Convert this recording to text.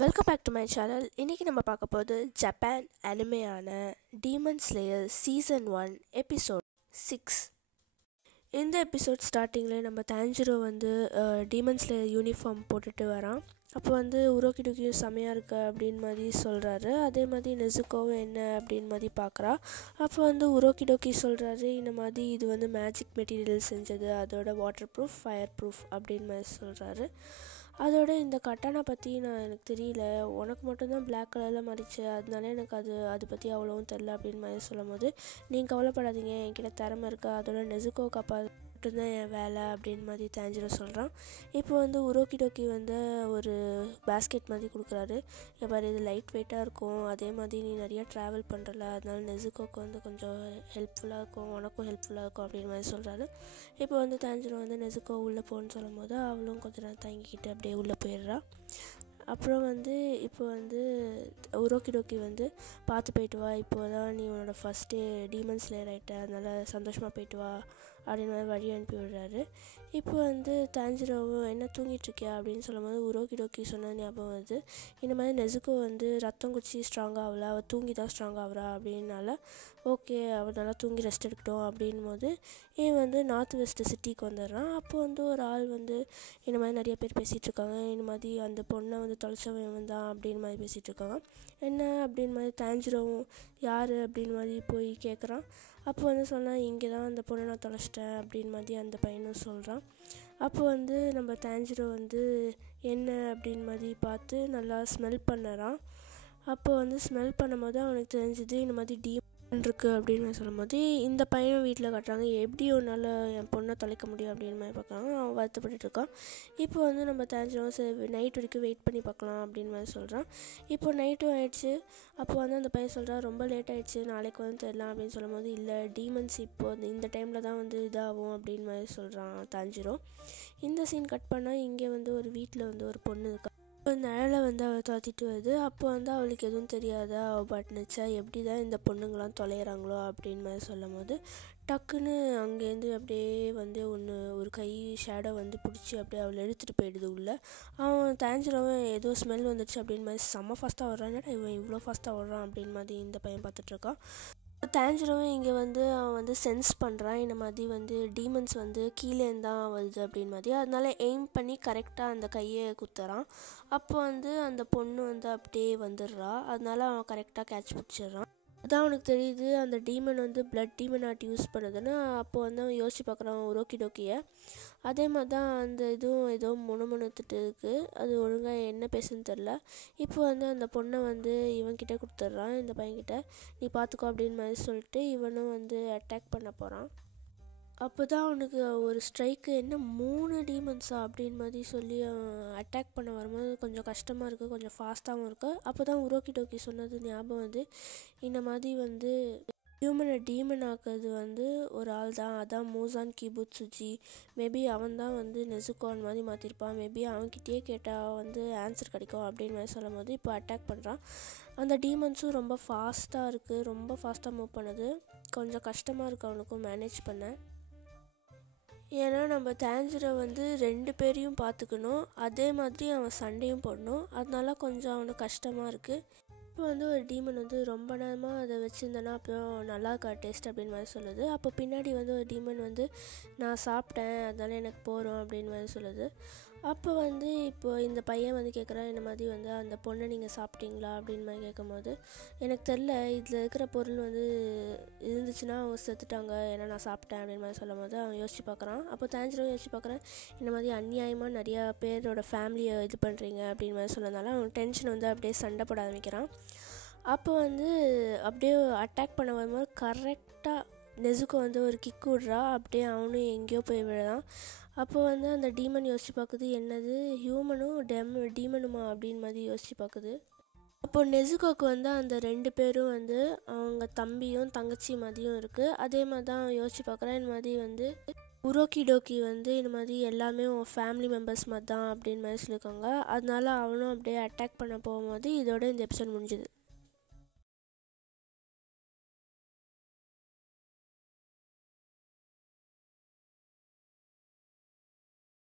Welcome back to my channel. இன்றைக்கி நம்ம பார்க்க போது ஜப்பான் அனிமையான டீமன் ஸ்லேயர் சீசன் 1 எபிசோட் 6. இந்த எபிசோட் ஸ்டார்டிங்கில் நம்ம தாஞ்சிரோ டீமன் ஸ்லேயர் யூனிஃபார்ம் போட்டுட்டு வரான். அப்போ உரோக்கிடோக்கியும் செமையாக இருக்க அப்படின்னு மாதிரி சொல்கிறாரு. அதே மாதிரி நெசுக்கோவும் என்ன அப்படின்னு மாதிரி பார்க்குறா. அப்போ உரோக்கிடோக்கி சொல்கிறாரு, இந்த மாதிரி இது மேஜிக் மெட்டீரியல் செஞ்சது, அதோட வாட்டர் ப்ரூஃப், ஃபயர் ப்ரூஃப் அப்படின்னு மாதிரி சொல்கிறாரு. அதோட இந்த கட்டானா பற்றி எனக்கு தெரியல, உனக்கு மட்டும்தான் பிளாக் கலரில் மாறிச்சு, அதனால எனக்கு அது பற்றி அவ்வளோவும் தெரில அப்படின்னு மாதிரி சொல்லும் போது, நீங்கள் கவலைப்படாதீங்க, என்கிட்ட திறமை இருக்கா, அதோட நெசுக்கோ காப்பா மட்டும்தான் என் வேலை அப்படின்னு மாதிரி தாஞ்சிரோ சொல்கிறான். இப்போ உரோக்கிடோக்கி ஒரு பேஸ்கெட் மாதிரி கொடுக்குறாரு. பாரு, இது லைட் வெயிட்டாக இருக்கும், அதே மாதிரி நீ நிறையா ட்ராவல் பண்ணுறல, அதனால நெசுக்கோக்கு கொஞ்சம் ஹெல்ப்ஃபுல்லாக இருக்கும், உனக்கும் ஹெல்ப்ஃபுல்லாக இருக்கும் அப்படின்னு மாதிரி சொல்கிறாரு. இப்போ தாஞ்சிரோ நெசுக்கோ உள்ளே போகணுன்னு சொல்லும் போது அவளும் கொஞ்சம் நேரம் தங்கிக்கிட்டு அப்படியே உள்ளே போயிடுறா. அப்புறம் இப்போ உரோக்கிடோக்கி பார்த்து போயிட்டு வா, இப்போ தான் நீ உன்னோட ஃபஸ்ட்டு டீமன் ஸ்லேயர் ஆகிட்ட, அதனால் சந்தோஷமாக போயிட்டு வா அப்படின்னு வழி அனுப்பி விடுறாரு. இப்போ தாஞ்சிரோவும் என்ன தூங்கிட்டுருக்கியா அப்படின்னு சொல்லும்போது உரோக்கிடோக்கி சொன்ன ஞாபகம் வருது. இந்த மாதிரி நெசுக்கோ ரத்தம் குச்சி ஸ்ட்ராங் ஆகல, அவள் தூங்கி தான் ஸ்ட்ராங் ஆகுறா அப்படின்னால ஓகே, அவள் நல்லா தூங்கி ரெஸ்ட் எடுக்கட்டும் அப்படின் போது இவன் நார்த் வெஸ்ட் சிட்டிக்கு வந்துடுறான். அப்போ ஒரு ஆள் இந்த மாதிரி நிறைய பேர் பேசிகிட்டு இருக்காங்க. இந்த மாதிரி அந்த பொண்ணை தொலைச்சவன் தான் அப்படின்னு மாதிரி பேசிகிட்டு இருக்காங்க. என்ன அப்படின்னு மாதிரி தாஞ்சிரோவும் யார் அப்படின்னு மாதிரி போய் கேட்குறான். அப்போ சொன்னால் இங்கே தான் அந்த பொண்ணை நான் தொலைச்சிட்டேன் அப்படின்னு மாதிரி அந்த பையனும் சொல்கிறான். அப்போ நம்ம தாஞ்சிரோ என்ன அப்படின்னு மாதிரி பார்த்து நல்லா ஸ்மெல் பண்ணுறான். அப்போ ஸ்மெல் பண்ணும் போது அவனுக்கு தெரிஞ்சுது இந்த மாதிரி டீமன் இருக்குது அப்படின்னு சொல்லும்போது, இந்த பையன் வீட்டில் கட்டுறாங்க, எப்படி ஒன்றால் என் பொண்ணை தொலைக்க முடியும் அப்படின்னு மாதிரி பார்க்குறாங்க. அவன் வருத்தப்பட்டு இருக்கான். இப்போ நம்ம தாஞ்சிரோ சரி நைட் வரைக்கும் வெயிட் பண்ணி பார்க்கலாம் அப்படின்னு மாதிரி சொல்கிறான். இப்போ நைட்டும் ஆகிடுச்சு. அப்போ அந்த பையன் சொல்கிறான், ரொம்ப லேட் ஆகிடுச்சு, நாளைக்கு தெரியலாம் அப்படின்னு சொல்லும்போது, இல்லை டீமன்ஸ் இப்போ இந்த டைமில் தான் இதாகும் அப்படின்னு மாதிரி சொல்கிறான் தாஞ்சிரோ. இந்த சீன் கட் பண்ணால் இங்கே ஒரு வீட்டில் ஒரு பொண்ணு இருக்கா. நிழலை அவள் துரத்திட்டு வருது. அப்போ அவளுக்கு எதுவும் தெரியாதா, அவள் பட்டுனுச்சா எப்படி தான் இந்த பொண்ணுங்களாம் தொலைகிறாங்களோ அப்படின்னு மாதிரி சொல்லும் போது டக்குன்னு அங்கேருந்து அப்படியே ஒரு கை ஷேடோ பிடிச்சி அப்படியே அவளை எடுத்துகிட்டு போயிடுது உள்ளே. அவன் தாஞ்சிரோவன் ஏதோ ஸ்மெல் வந்துடுச்சு அப்படின்னு மாதிரி செம்ம ஃபாஸ்ட்டாக வர்றான். இவன் இவ்வளோ ஃபாஸ்ட்டாக வர்றான் அப்படின்னு மாதிரி இந்த பையன் பார்த்துட்ருக்கான். தாஞ்சிரோவும் இங்கே அவன் சென்ஸ் பண்ணுறான், இந்த மாதிரி டீமன்ஸ் கீழேருந்து தான் வருது அப்படின்னு மாதிரி. அதனால எய்ம் பண்ணி கரெக்டாக அந்த கையை குத்துறான். அப்போ அந்த பொண்ணு அப்படியே வந்துடுறா. அதனால அவன் கரெக்டாக கேட்ச் பிடிச்சிடுறான். அதான் அவனுக்கு தெரியுது அந்த demon blood demon art use பண்ணுதுன்னு. அப்போ அவன் யோசிச்சு பார்க்குறான் உரோக்கிடோக்கியை. அதே மாதிரி தான் அந்த இதுவும் ஏதோ முணுமுணுத்துட்டு இருக்குது, அது ஒழுங்காக என்ன பேசுன்னு தெரில. இப்போ அந்த பொண்ணை இவன்கிட்ட கொடுத்துட்றான், இந்த பையன்கிட்ட, நீ பார்த்துக்கோ அப்படின்னு மாதிரி சொல்லிட்டு இவனும் அட்டாக் பண்ண போகிறான். அப்போ தான் அவனுக்கு ஒரு ஸ்ட்ரைக்கு, என்ன 3 டீமன்ஸா அப்படின்னு மாதிரி சொல்லி அட்டாக் பண்ண வரும்போது கொஞ்சம் கஷ்டமாக இருக்குது, கொஞ்சம் ஃபாஸ்ட்டாகவும் இருக்குது. அப்போ தான் உரோக்கிடோக்கி சொன்னது ஞாபகம் இந்த மாதிரி ஹியூமனை டீமன் ஆக்குறது ஒரு ஆள் தான், அதான் மூசான் கிபுட்சுஜி. மேபி அவன் தான் நெசுக்கோன் மாதிரி மாற்றிருப்பான், மேபி அவன்கிட்டயே கேட்டால் ஆன்சர் கிடைக்கும் அப்படின்னு மாதிரி சொல்லும் போது இப்போ அட்டாக் பண்ணுறான். அந்த டீமன்ஸும் ரொம்ப ஃபாஸ்ட்டாக இருக்குது, ரொம்ப ஃபாஸ்ட்டாக மூவ் பண்ணுது. கொஞ்சம் கஷ்டமாக இருக்குது அவனுக்கும் மேனேஜ் பண்ண. ஏன்னா நம்ம தாஞ்சிரோ 2 பேரையும் பார்த்துக்கணும், அதே மாதிரி அவன் சண்டையும் போடணும், அதனால கொஞ்சம் அவனுக்கு கஷ்டமாக இருக்குது. இப்போ ஒரு டீமன் ரொம்ப நேரமாக அதை வச்சுருந்தேன்னா அப்புறம் நல்லா இருக்கா டேஸ்ட் அப்படின்னு மாதிரி சொல்லுது. அப்போ பின்னாடி ஒரு டீமன் நான் சாப்பிட்டேன் அதனால எனக்கு போகிறோம் அப்படின்னு மாதிரி சொல்லுது. அப்போ இப்போ இந்த பையன் கேட்குறான், இந்த மாதிரி அந்த பொண்ணை நீங்கள் சாப்பிட்டீங்களா அப்படின்னு மாதிரி கேட்கும்போது, எனக்கு தெரில, இதில் இருக்கிற பொருள் இருந்துச்சுன்னா அவங்க செத்துட்டாங்க, ஏன்னா நான் சாப்பிட்டேன் அப்படின்னு மாதிரி சொல்லும் போது அவன் யோசிச்சு பார்க்குறான். அப்போ தாஞ்சிரோ யோசிச்சு பார்க்குறேன், இந்த மாதிரி அநியாயமாக நிறையா பேரோட ஃபேமிலியை இது பண்ணுறீங்க அப்படின்னு மாதிரி சொன்னதுனால அவன் டென்ஷன் அப்படியே சண்டை போட ஆரம்பிக்கிறான். அப்போ அப்படியே அட்டாக் பண்ண வரும்போது கரெக்டாக நெசுக்கோ ஒரு கிக் விட்றா, அப்படியே அவனும் எங்கேயோ போய் விழறான். அப்போ அந்த டீமன் யோசிச்சு பார்க்குது, என்னது ஹியூமனும் டீமனுமா அப்படின்னு மாதிரி யோசிச்சு பார்க்குது. அப்போ நெசுக்கோக்கு அந்த 2 பேரும் அவங்க தம்பியும் தங்கச்சி மாதிரியும் இருக்குது. அதே மாதிரி தான் யோசிச்சு பார்க்குறேன், இந்த மாதிரி உரோக்கிடோக்கி இந்த மாதிரி எல்லாமே உன் ஃபேமிலி மெம்பர்ஸ் மாதிரி தான் அப்படின்னு மாதிரி சொல்லியிருக்காங்க. அதனால அவனும் அப்படியே அட்டாக் பண்ண போகும்போது இதோட இந்த எபிசோட் முடிஞ்சுது.